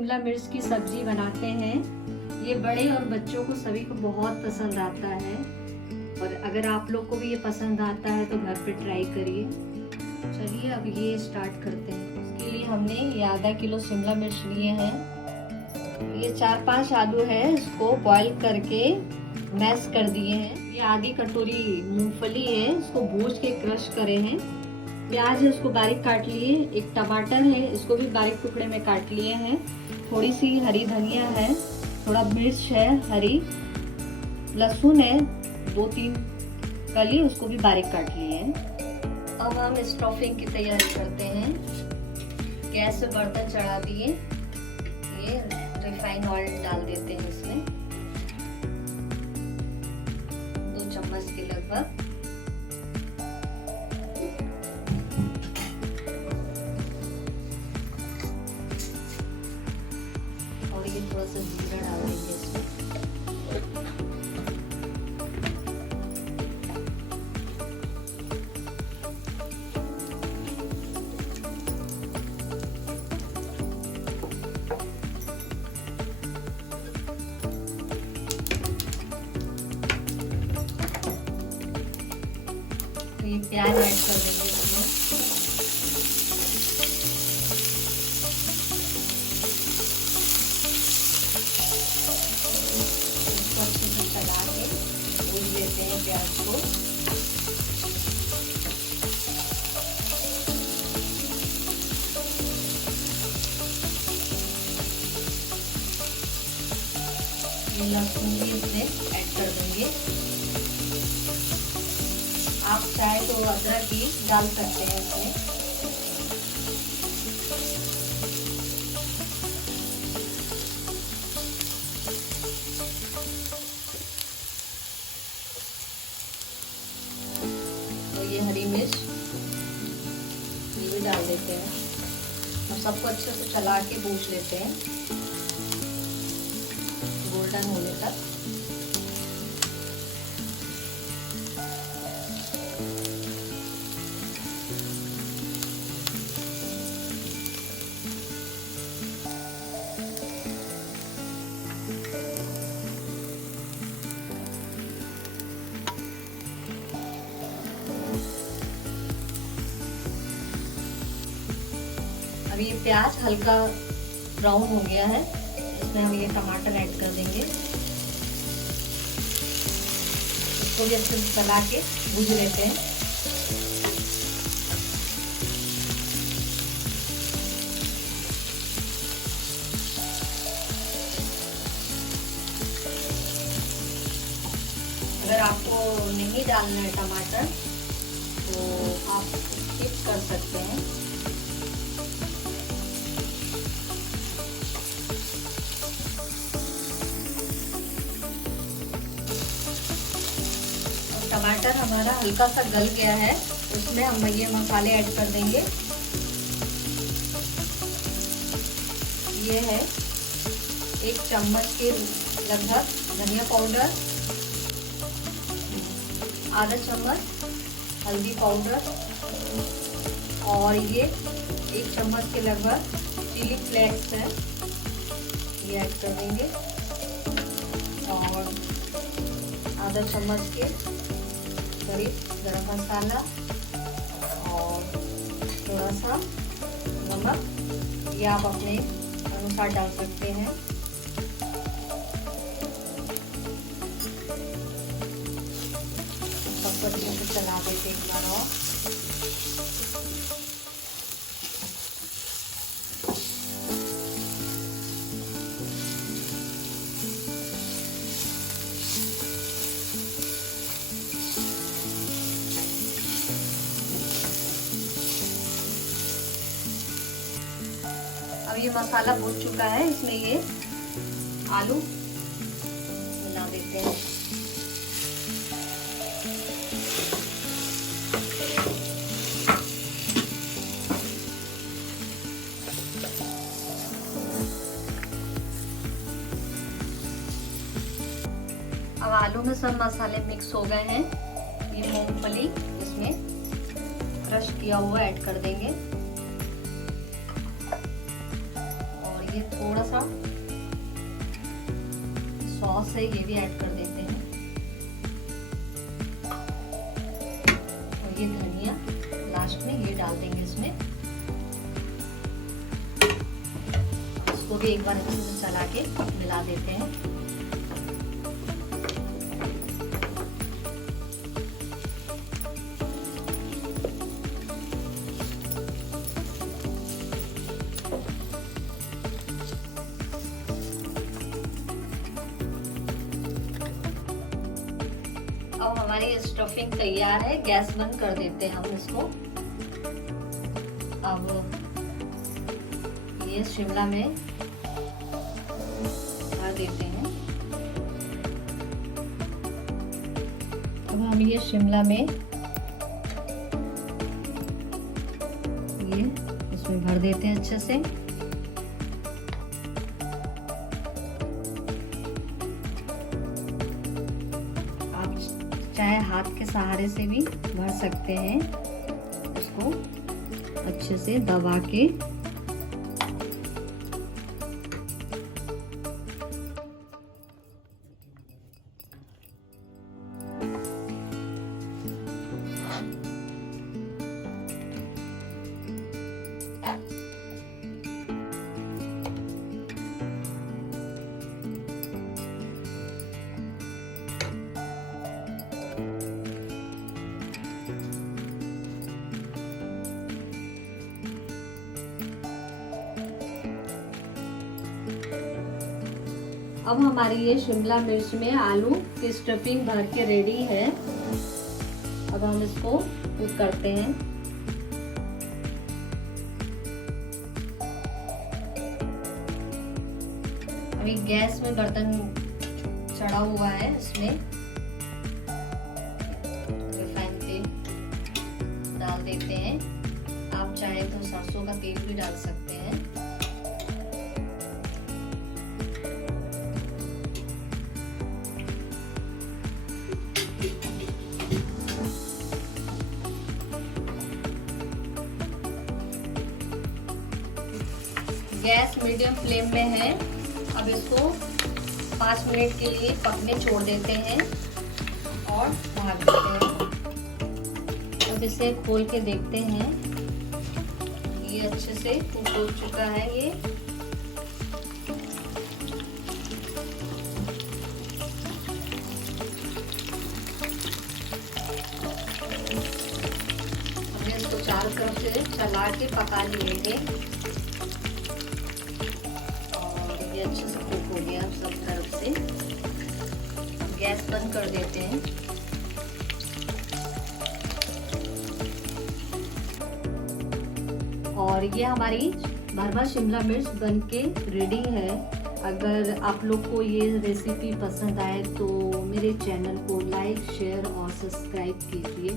शिमला मिर्च की सब्जी बनाते हैं। ये बड़े और बच्चों को सभी को बहुत पसंद आता है और अगर आप लोग को भी ये पसंद आता है तो घर पे ट्राई करिए। चलिए अब ये स्टार्ट करते हैं। इसके लिए हमने ये आधा किलो शिमला मिर्च लिए हैं। ये 4-5 आलू है, इसको बॉईल करके मैश कर दिए हैं। ये आधी कटोरी मूंगफली है, इसको भूज के क्रश करे हैं। प्याज है, उसको बारीक काट लिए। एक टमाटर है, इसको भी बारीक टुकड़े में काट लिए हैं। थोड़ी सी हरी धनिया है, थोड़ा मिर्च है हरी, लहसुन है 2-3 कली, उसको भी बारीक काट लिए हैं। अब हम स्टफिंग की तैयारी करते हैं। गैस पे बर्तन चढ़ा दिए। ये रिफाइंड ऑयल डाल देते हैं इसमें 2 चम्मच के लगभग। और ये थोड़ा सा जीरा डाल देंगे इसमें। तो ये प्याज ऐड कर देंगे इसमें। इसको अच्छे से चला के भून लेते हैं प्याज को। ये लहसुन भी इसमें ऐड कर देंगे। आप चाहे तो अदरक भी डाल सकते हैं इसमें। तो ये हरी मिर्च ये भी डाल देते हैं और सबको अच्छे से चला के भून लेते हैं गोल्डन होने तक। अब ये प्याज हल्का ब्राउन हो गया है, इसमें हम ये टमाटर ऐड कर देंगे। इसको भी अच्छे से चला के भून लेते हैं। अगर आपको नहीं डालना है टमाटर तो आप स्किप कर सकते हैं। टमाटर हमारा हल्का सा गल गया है, उसमें हम ये मसाले ऐड कर देंगे। ये है 1 चम्मच के लगभग धनिया पाउडर, आधा चम्मच हल्दी पाउडर और ये 1 चम्मच के लगभग चिली फ्लेक्स है, ये ऐड कर देंगे। और आधा चम्मच के करीब गरम मसाला और थोड़ा सा नमक, ये आप अपने अनुसार डाल सकते हैं। सबको अच्छे से चला देते एक बार और। अब ये मसाला भून चुका है, इसमें ये आलू मिला देते हैं। अब आलू में सब मसाले मिक्स हो गए हैं। ये मूंगफली इसमें क्रश किया हुआ ऐड कर देंगे और ये थोड़ा सा सॉस है, ये भी ऐड कर देते हैं। और ये धनिया लास्ट में ये डाल देंगे इसमें। इसको भी एक बार अच्छे से चला के मिला देते हैं। अब हमारी स्टफिंग तैयार है, गैस बंद कर देते हैं हम इसको। अब ये शिमला में भर देते हैं। अब हम ये शिमला में ये इसमें भर देते हैं अच्छे से। चाहे हाथ के सहारे से भी भर सकते हैं, उसको अच्छे से दबा के। अब हमारी ये शिमला मिर्च में आलू की स्टफिंग भर के रेडी है। अब हम इसको कुक करते हैं। अभी गैस में बर्तन चढ़ा हुआ है, इसमें रिफाइंड तेल डाल देते हैं। आप चाहे तो सरसों का तेल भी डाल सकते हैं। गैस मीडियम फ्लेम में है। अब इसको 5 मिनट के लिए पकने छोड़ देते हैं और ढक देते हैं। अब इसे खोल के देखते हैं, ये अच्छे से कुक हो चुका है। ये अब इसको चारों तरफ से चला के पका लेंगे। अच्छे से कुक हो गया सब तरफ से। गैस बंद कर देते हैं। और ये हमारी भरमा शिमला मिर्च बनके रेडी है। अगर आप लोग को ये रेसिपी पसंद आए तो मेरे चैनल को लाइक, शेयर और सब्सक्राइब कीजिए।